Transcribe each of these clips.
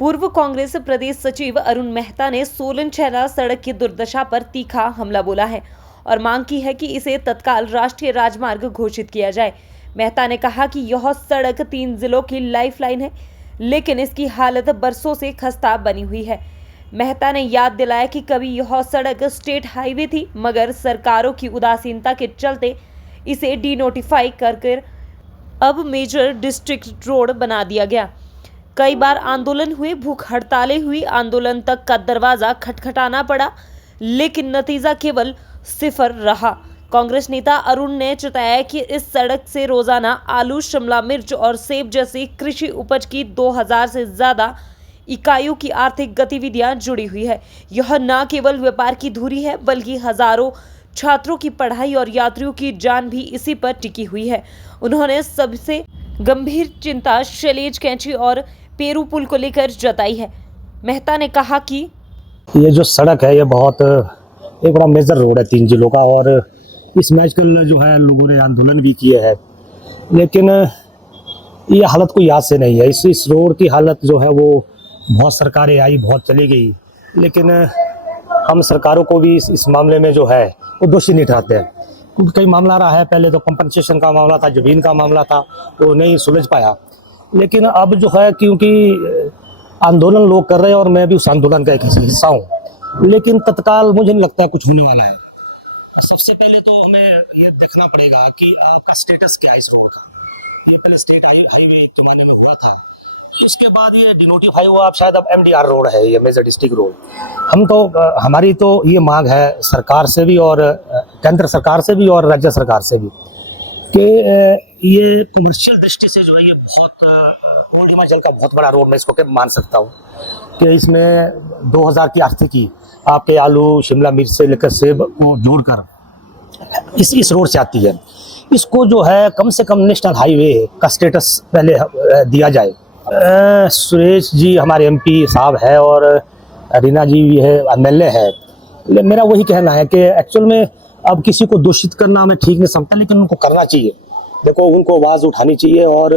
पूर्व कांग्रेस प्रदेश सचिव अरुण मेहता ने सोलन छैला सड़क की दुर्दशा पर तीखा हमला बोला है और मांग की है कि इसे तत्काल राष्ट्रीय राजमार्ग घोषित किया जाए। मेहता ने कहा कि यह सड़क 3 जिलों की लाइफलाइन है, लेकिन इसकी हालत बरसों से खस्ता बनी हुई है। मेहता ने याद दिलाया कि कभी यह सड़क स्टेट हाईवे थी, मगर सरकारों की उदासीनता के चलते इसे डीनोटिफाई कर अब मेजर डिस्ट्रिक्ट रोड बना दिया गया। कई बार आंदोलन हुए, भूख हड़तालें हुई, आंदोलन तक का दरवाजा खटखटाना पड़ा, लेकिन नतीजा केवल सिफर रहा। कांग्रेस नेता अरुण ने बताया कि इस सड़क से रोजाना आलू, शिमला मिर्च और सेब जैसी कृषि उपज की 2000 से ज्यादा इकाइयों की आर्थिक गतिविधियां जुड़ी हुई है। यह न केवल व्यापार की धुरी है, बल्कि हजारों छात्रों की पढ़ाई और यात्रियों की जान भी इसी पर टिकी हुई है। उन्होंने सबसे गंभीर चिंता शैलेज कैंची और पेरू पुल को लेकर जताई है। मेहता ने कहा कि ये जो सड़क है ये बहुत एक बड़ा मेजर रोड है 3 जिलों का, और इस मैच कल जो है लोगों ने आंदोलन भी किए हैं, लेकिन ये हालत कोई याद से नहीं है। इस रोड की हालत जो है वो बहुत सरकारें आई, बहुत चली गई, लेकिन हम सरकारों को भी इस मामले में जो है वो दोषी नहीं ठहराते हैं, क्योंकि कई मामला रहा है। पहले तो कंपनसेशन का मामला था, जमीन का मामला था, वो नहीं सुलझ पाया। लेकिन अब जो है, क्योंकि आंदोलन लोग कर रहे हैं और मैं भी उस आंदोलन का एक हिस्सा हूँ, लेकिन तत्काल मुझे नहीं लगता है कुछ होने वाला है। सबसे पहले तो हमें ये देखना पड़ेगा कि आपका स्टेटस क्या है इस रोड का। ये पहले स्टेट हाईवे एक जमाने में हुआ था, उसके बाद ये डिनोटिफाई हुआ, अब शायद अब MDR रोड है, ये मेजर डिस्ट्रिक्ट रोड। हमारी तो ये मांग है सरकार से भी, और केंद्र सरकार से भी और राज्य सरकार से भी, कि ये कमर्शियल दृष्टि से जो है ये बहुत हिमाचल का बहुत बड़ा रोड मैं इसको मान सकता हूँ कि इसमें 2000 की आर्थिकी आपके आलू, शिमला मिर्च से लेकर सेब को जोड़कर इस रोड से आती है। इसको जो है कम से कम नेशनल हाईवे का स्टेटस पहले दिया जाए। सुरेश जी हमारे MP साहब है और रीना जी भी है, MLA है। मेरा वही कहना है कि एक्चुअल में अब किसी को दूषित करना मैं ठीक नहीं समझता, लेकिन उनको करना चाहिए। देखो, उनको आवाज़ उठानी चाहिए, और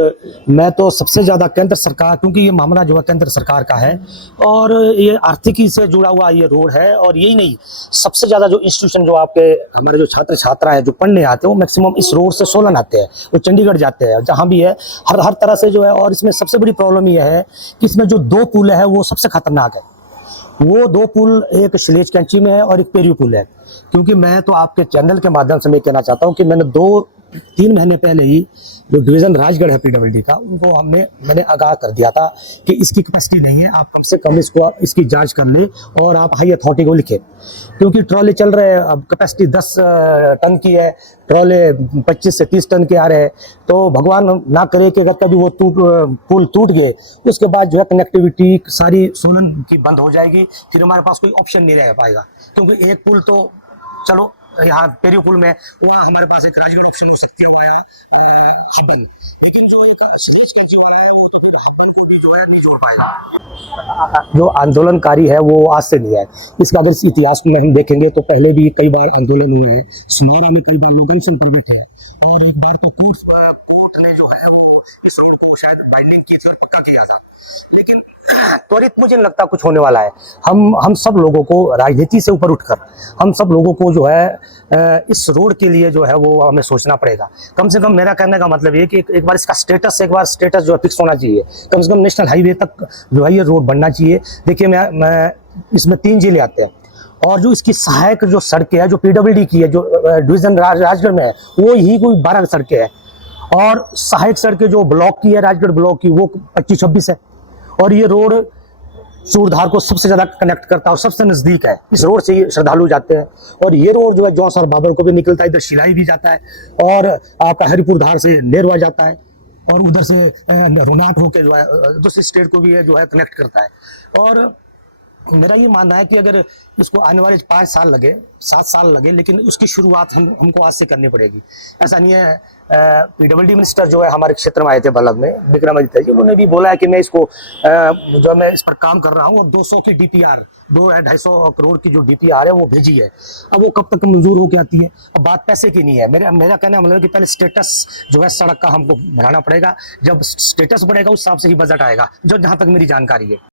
मैं तो सबसे ज़्यादा केंद्र सरकार, क्योंकि ये मामला जो है केंद्र सरकार का है और ये आर्थिकी से जुड़ा हुआ ये रोड है। और यही नहीं, सबसे ज़्यादा जो इंस्टीट्यूशन जो आपके हमारे जो छात्र छात्रा है जो पढ़ने आते हैं, वो मैक्सिमम इस रोड से सोलन आते हैं, वो चंडीगढ़ जाते हैं, जहाँ भी है हर तरह से जो है। और इसमें सबसे बड़ी प्रॉब्लम यह है कि इसमें जो 2 पुल है वो सबसे खतरनाक है। वो 2 पुल, एक शैलेज कैंची में है और एक पेरू पुल है। क्योंकि मैं तो आपके चैनल के माध्यम से मैं कहना चाहता हूँ कि मैंने 2-3 महीने पहले ही जो डिवीज़न राजगढ़ है PWD का, उनको मैंने आगाह कर दिया था कि इसकी कैपेसिटी नहीं है, आप कम से कम इसकी जांच कर ले और आप हाई अथॉरिटी को लिखें। क्योंकि ट्रॉले चल रहे हैं, अब कैपेसिटी 10 टन की है, ट्रॉले 25 से 30 टन के आ रहे हैं। तो भगवान ना करे कि अगर कभी वो पुल टूट गए, उसके बाद जो है कनेक्टिविटी सारी सोलन की बंद हो जाएगी, फिर हमारे पास कोई ऑप्शन नहीं रह पाएगा। क्योंकि एक पुल तो चलो यहाँ पेरू पुल में, वहाँ हमारे पास एक राजगढ़ ऑप्शन हो सकती है, वहाँ हब्बन, लेकिन जो एक शैलेज कैंची वाला है वो तो फिर हब्बन को भी जो है नहीं जोड़ पाएगा। जो आंदोलनकारी है वो आज से नहीं है। इसका अगर इस इतिहास में हम देखेंगे तो पहले भी कई बार आंदोलन हुए हैं। सुनाना में कई बार लोग अनशन पर बैठे हैं, और एक बार तो कोर्ट ने जो है वो इस रोड को शायद बाइंडिंग किए थे और पक्का किया था। लेकिन त्वरित मुझे नहीं लगता कुछ होने वाला है। हम सब लोगों को राजनीति से ऊपर उठकर हम सब लोगों को जो है इस रोड के लिए जो है वो हमें सोचना पड़ेगा। कम से कम मेरा कहने का मतलब ये कि एक बार इसका स्टेटस जो है फिक्स होना चाहिए। कम से कम नेशनल हाईवे तक जो है ये रोड बनना चाहिए। देखिए, मैं इसमें 3 जिले आते हैं, और जो इसकी सहायक जो सड़कें है जो PWD की है, जो डिवीजन राजगढ़ में है, वो ही कोई 12 सड़कें हैं, और सहायक सड़कें जो ब्लॉक की है, राजगढ़ ब्लॉक की, वो 25-26 है। और ये रोड सूरधार को सबसे ज्यादा कनेक्ट करता है और सबसे नजदीक है। इस रोड से ये श्रद्धालु जाते हैं, और ये रोड जो है जौसर बाबर को भी निकलता है, इधर शिलाई भी जाता है, और आपका हरिपुर धार से नेरवा जाता है, और उधर से रोनाट होकर जो है दूसरी स्टेट को भी जो है कनेक्ट करता है। और मेरा ये मानना है कि अगर इसको आने वाले 5 साल लगे, 7 साल लगे, लेकिन उसकी शुरुआत हमको आज से करनी पड़ेगी। ऐसा नहीं है। PWD मिनिस्टर जो है हमारे क्षेत्र में आए थे बल्लभ में, विक्रमादित्य जी, उन्होंने भी बोला है कि मैं इसको जो मैं इस पर काम कर रहा हूँ, और 200 की DPR, 250 करोड़ की जो DPR है वो भेजी है। अब वो कब तक मंजूर होकर आती है, अब बात पैसे की नहीं है। मेरा कहना मतलब है कि पहले स्टेटस जो है सड़क का हमको बढ़ाना पड़ेगा। जब स्टेटस बढ़ेगा उस हिसाब से ही बजट आएगा, जो जहाँ तक मेरी जानकारी है।